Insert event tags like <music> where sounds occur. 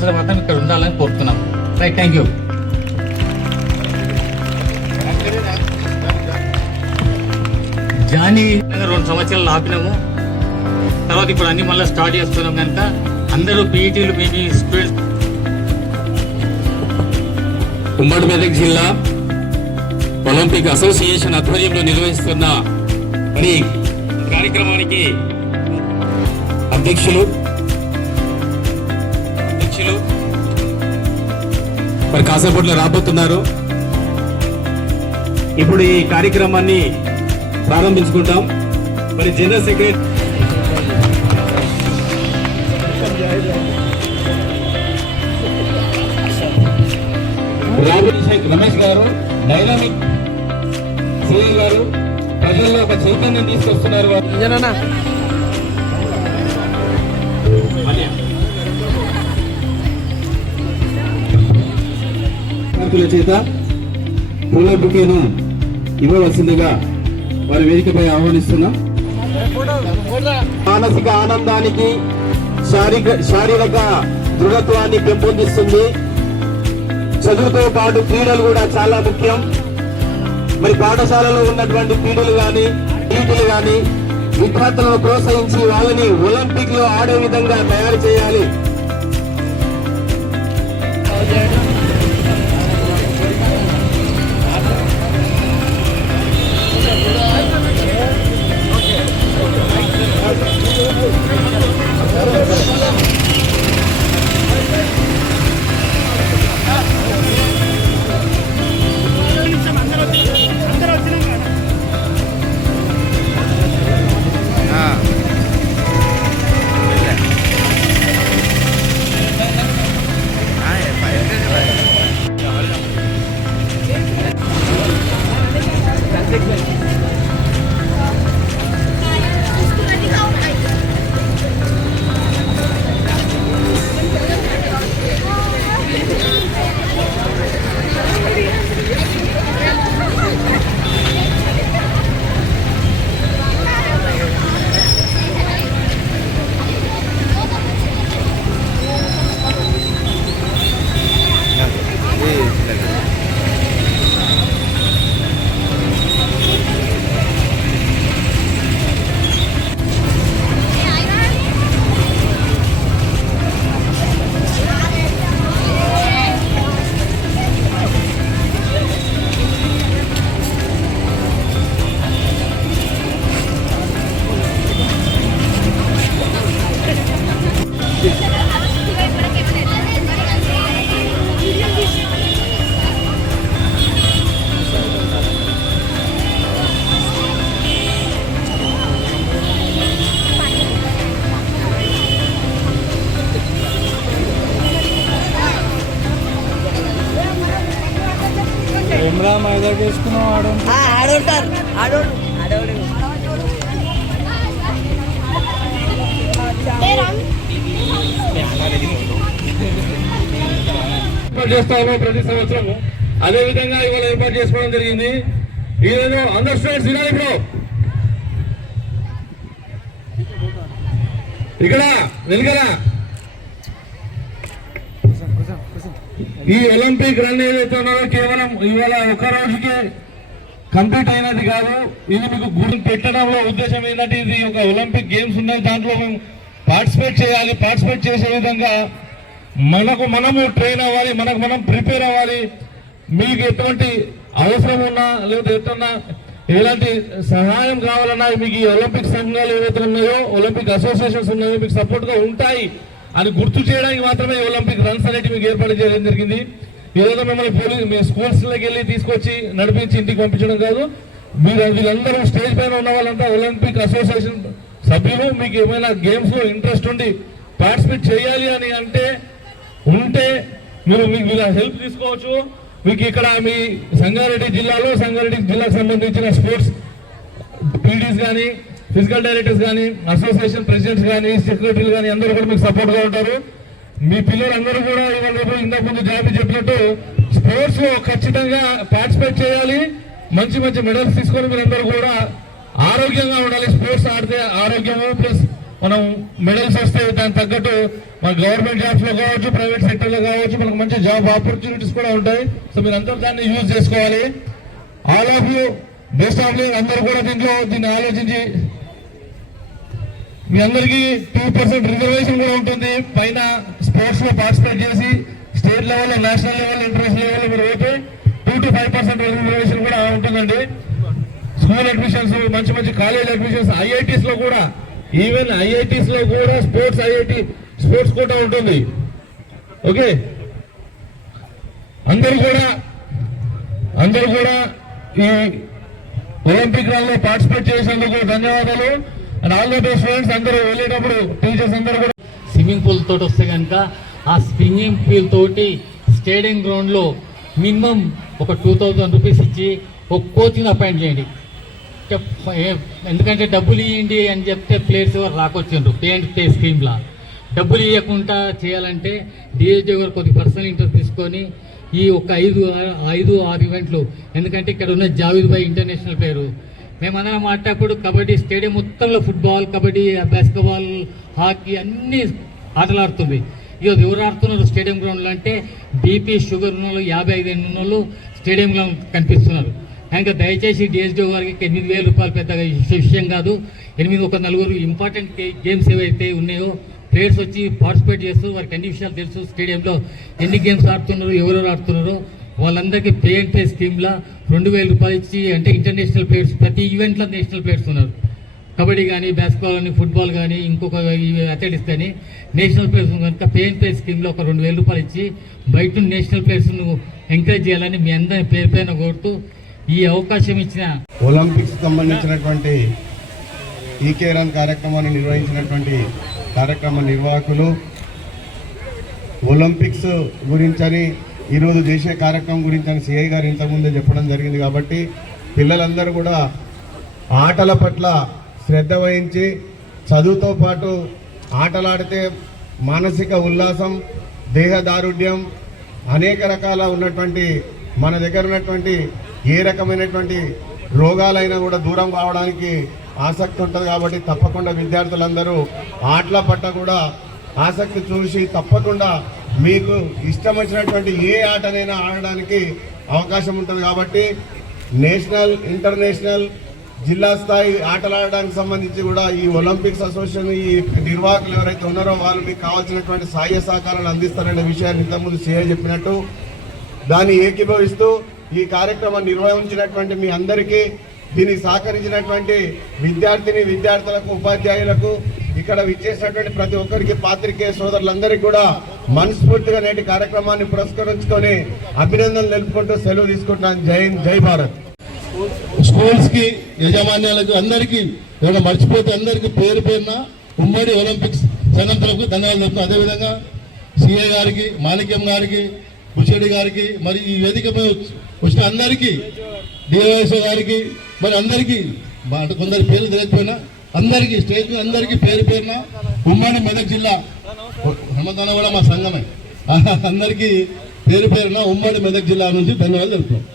Officer మాత్రం ఇక్కడ ఉండాలని కోరుతున్నాం. రైట్ థ్యాంక్ యూ జానీ రెండు సంవత్సరాలు ఆపినాము. తర్వాత ఇప్పుడు అన్ని మళ్ళీ స్టార్ట్ చేస్తున్నాం కనుక అందరూ పీఈటీలు పీజీ స్టూడెంట్స్ ఉమ్మడి మెదక్ జిల్లా ఒలింపిక్ అసోసియేషన్ ఆధ్వర్యంలో నిర్వహిస్తున్న ఈ కార్యక్రమానికి అధ్యక్షులు అధ్యక్షులు మరి కాసేపట్లో రాబోతున్నారు. ఇప్పుడు ఈ కార్యక్రమాన్ని ప్రారంభించుకుంటాం. మరి జనరల్ సెక్రటరీ రాజశేఖర్ రమేష్ గారు డైనామిక్ సీఎం గారు ప్రజల్లో ఒక చైతన్యం తీసుకొస్తున్నారు. విద్యార్థుల చేత పూల బుకేను ఇవ్వవలసిందిగా వారి వేదికపై ఆహ్వానిస్తున్నాం. మానసిక ఆనందానికి శారీరక శారీరక దృఢత్వాన్ని పెంపొందిస్తుంది. చదువుతో పాటు క్రీడలు కూడా చాలా ముఖ్యం. మరి పాఠశాలలో ఉన్నటువంటి క్రీడలు కానీ క్రీడలు కానీ విద్యార్థులను ప్రోత్సహించి వాళ్ళని ఒలింపిక్లో ఆడే విధంగా తయారు చేయాలి. ఏర్పాటు ప్రతి సంవత్సరం అదే విధంగా ఇవాళ ఏర్పాటు చేసుకోవడం జరిగింది. ఈరోజు రోజు అందరు స్టూడెంట్స్ వినాలి ఇప్పుడు. ఇక్కడ నిలగరా ఈ ఒలింపిక్ రన్ ఏదైతే ఉన్నదో కేవలం ఇవాళ ఒక రోజుకి కంప్లీట్ అయినది కాదు. ఇది మీకు గురి పెట్టడంలో ఉద్దేశం ఏంటంటే ఇది ఒక ఒలింపిక్ గేమ్స్ ఉన్నాయి. దాంట్లో మేము పార్టిసిపేట్ చేయాలి. పార్టిసిపేట్ చేసే విధంగా మనకు మనము ట్రైన్ అవ్వాలి మనకు మనం ప్రిపేర్ అవ్వాలి. మీకు ఎటువంటి అవసరం ఉన్నా లేదా ఎట్లన్నా ఎలాంటి సహాయం కావాలన్నా మీకు ఈ ఒలింపిక్ సంఘాలు ఏవైతే ఉన్నాయో ఒలింపిక్ అసోసియేషన్స్ ఉన్నాయో మీకు సపోర్ట్గా ఉంటాయి అని గుర్తు చేయడానికి మాత్రమే ఒలింపిక్ రన్స్ అనేవి మీకు ఏర్పాటు చేయడం జరిగింది. ఏదైనా మిమ్మల్ని పోలీస్ మీ స్కూల్స్లోకి వెళ్ళి తీసుకొచ్చి నడిపించి ఇంటికి పంపించడం కాదు మీరు వీళ్ళందరూ స్టేజ్ పైన ఉన్న వాళ్ళంతా ఒలింపిక్ అసోసియేషన్ సభ్యులు. మీకు ఏమైనా గేమ్స్లో ఇంట్రెస్ట్ ఉండి పార్టిసిపేట్ చేయాలి అని అంటే ఉంటే మీరు మీకు హెల్ప్ తీసుకోవచ్చు. మీకు ఇక్కడ మీ సంగారెడ్డి జిల్లాలో సంగారెడ్డి జిల్లాకు సంబంధించిన స్పోర్ట్స్ పీడీస్ కానీ ఫిజికల్ డైరెక్టర్స్ కానీ అసోసియేషన్ ప్రెసిడెంట్స్ కానీ సెక్రటరీలు కానీ అందరూ కూడా మీకు సపోర్ట్గా ఉంటారు. మీ పిల్లలందరూ కూడా ఇవాళ రేపు ఇంతకు ముందు జాబీ చెప్పినట్టు స్పోర్ట్స్ ఖచ్చితంగా పార్టిసిపేట్ చేయాలి. మంచి మంచి మెడల్స్ తీసుకొని మీరందరూ కూడా ఆరోగ్యంగా ఉండాలి. స్పోర్ట్స్ ఆడితే ఆరోగ్యము ప్లస్ మనం మెడల్స్ వస్తే దానికి తగ్గట్టు మన గవర్నమెంట్ జాబ్స్లో కావచ్చు ప్రైవేట్ సెక్టర్లో కావచ్చు మనకు మంచి జాబ్ ఆపర్చునిటీస్ కూడా ఉంటాయి. సో మీరు అందరూ దాన్ని యూజ్ చేసుకోవాలి. All of you best of you అందరూ కూడా దీంట్లో దీన్ని ఆలోచించి మీ అందరికీ టూ పర్సెంట్ రిజర్వేషన్ కూడా ఉంటుంది. పైన స్పోర్ట్స్లో పార్టిసిపేట్ చేసి state level national level international level మీరు పోతే two to five percent reservation కూడా ఉంటుందండి. స్కూల్ అడ్మిషన్స్ మంచి మంచి కాలేజ్ అడ్మిషన్స్ ఐఐటీస్లో కూడా ఈవెన్ ఐఐటీస్లో కూడా స్పోర్ట్స్ ఐఐటి స్పోర్ట్స్ కోటా ఉంటుంది. ఓకే అందరూ కూడా అందరూ కూడా ఈ ఒలింపిక్లో పార్టిసిపేట్ చేసినందుకు ధన్యవాదాలు. And all the best friends అందరూ వెళ్ళేటప్పుడు టీచర్స్ అందరూ కూడా స్విమ్మింగ్ పూల్ తోటి వస్తే కనుక ఆ స్విమ్మింగ్ పూల్ తోటి స్టేడియం గ్రౌండ్లో మినిమం ఒక టూ థౌజండ్ రూపీస్ ఇచ్చి ఒక కోచింగ్ అపాయింట్ చేయండి. ఎందుకంటే డబ్బులు ఇవ్వండి అని చెప్తే ప్లేయర్స్ ఎవరు రాకొచ్చిండ్రు. పే అండ్ పే స్కీమ్లా డబ్బులు ఇవ్వకుండా చేయాలంటే డిఎస్డి గారు కొద్ది పర్సనల్ ఇంట్రెస్ట్ తీసుకొని ఈ ఒక ఐదు ఐదు ఆరు ఈవెంట్లు ఎందుకంటే ఇక్కడ ఉన్న జావేద్ భాయ్ ఇంటర్నేషనల్ పేరు మేమందరం ఆడేటప్పుడు కబడ్డీ స్టేడియం మొత్తంలో ఫుట్బాల్ కబడ్డీ బాస్కెట్బాల్ హాకీ అన్ని ఆటలు ఆడుతుంది. ఈరోజు ఎవరు ఆడుతున్నారు స్టేడియం గ్రౌండ్లో అంటే బీపీ షుగర్ ఉన్న వాళ్ళు యాభై ఐదు ఉన్న వాళ్ళు స్టేడియంలో కనిపిస్తున్నారు. ఇంకా దయచేసి డిఎస్డీ గారికి ఎనిమిది వేల రూపాయలు పెద్దగా విషయం కాదు. ఎనిమిది ఒక నలుగురు ఇంపార్టెంట్ గేమ్స్ ఏవైతే ఉన్నాయో ప్లేయర్స్ వచ్చి పార్టిసిపేట్ చేస్తూ వారికి అన్ని విషయాలు తెలుసు. స్టేడియంలో ఎన్ని గేమ్స్ ఆడుతున్నారు ఎవరెవరు ఆడుతున్నారో వాళ్ళందరికీ పే అండ్ పే స్కీమ్లా రెండు వేల రూపాయలు ఇచ్చి అంటే ఇంటర్నేషనల్ ప్లేయర్స్ ప్రతి ఈవెంట్లో నేషనల్ ప్లేయర్స్ ఉన్నారు. కబడ్డీ కానీ బాస్కెట్బాల్ కానీ ఫుట్బాల్ కానీ ఇంకొక అథ్లెటిక్స్ కానీ నేషనల్ ప్లేయర్స్ కనుక పే అండ్ పే స్కీమ్లో ఒక రెండు వేల రూపాయలు ఇచ్చి బయట నేషనల్ ప్లేయర్స్ను ఎంకరేజ్ చేయాలని మీ అందరిని పేరు పైన కోరుతూ ఈ అవకాశం ఇచ్చిన ఒలింపిక్స్ సంబంధించినటువంటి ఈకే రన్ కార్యక్రమాన్ని నిర్వహించినటువంటి కార్యక్రమ నిర్వాహకులు ఒలింపిక్స్ గురించని ఈరోజు చేసే కార్యక్రమం గురించని సిఐ గారు ఇంతకుముందే చెప్పడం జరిగింది కాబట్టి పిల్లలందరూ కూడా ఆటల పట్ల శ్రద్ధ వహించి చదువుతో పాటు ఆటలాడితే మానసిక ఉల్లాసం దేహదారుఢ్యం అనేక రకాల ఉన్నటువంటి మన దగ్గర ఉన్నటువంటి ఏ రకమైనటువంటి రోగాలైనా కూడా దూరం కావడానికి ఆసక్తి ఉంటుంది కాబట్టి తప్పకుండా విద్యార్థులందరూ ఆటల పట్ల కూడా ఆసక్తి చూసి తప్పకుండా మీకు ఇష్టం వచ్చినటువంటి ఏ ఆటనైనా ఆడడానికి అవకాశం ఉంటుంది కాబట్టి నేషనల్ ఇంటర్నేషనల్ జిల్లా స్థాయి ఆటలు ఆడడానికి సంబంధించి కూడా ఈ ఒలింపిక్స్ అసోసియేషన్ ఈ నిర్వాహకులు ఎవరైతే ఉన్నారో వాళ్ళు మీకు కావాల్సినటువంటి సహాయ సహకారాలు అందిస్తారనే విషయాన్ని ఇంతకుముందు సీఐ చెప్పినట్టు దాన్ని ఏకీభవిస్తూ ఈ కార్యక్రమం నిర్వహించినటువంటి మీ అందరికీ దీనికి సహకరించినటువంటి విద్యార్థిని విద్యార్థులకు ఉపాధ్యాయులకు ఇక్కడ విచ్చేసినటువంటి ప్రతి ఒక్కరికి పాత్రికేయ సోదరులందరికీ కూడా మనస్ఫూర్తిగా నేటి కార్యక్రమాన్ని పురస్కరించుకొని అభినందనలు తెలుపుకుంటూ సెలవు తీసుకుంటున్నాను. జై జై భారత్. స్కూల్స్కి యజమాన్యాలకు అందరికీ ఎవరైనా మర్చిపోతే అందరికీ పేరు పేరున ఉమ్మడి ఒలింపిక్స్ సంఘం ధన్యవాదాలు చెప్తున్నాను అదేవిధంగా సిఏ గారికి మాణిక్యం గారికి బుషెడ్డి గారికి మరి ఈ వేదిక వచ్చిన అందరికీ డివైఎస్ఓ గారికి మరి అందరికీ అంటే కొందరి పేర్లు తెలియకపోయినా అందరికీ స్టేట్ అందరికీ పేరు పేరున ఉమ్మడి మెదక్ జిల్లా హేమంతన కూడా మా సంఘమే. <laughs> అందరికీ పేరు పేరున ఉమ్మడి మెదక్ జిల్లా నుంచి ధన్యవాదాలు తెలుపుతున్నాం.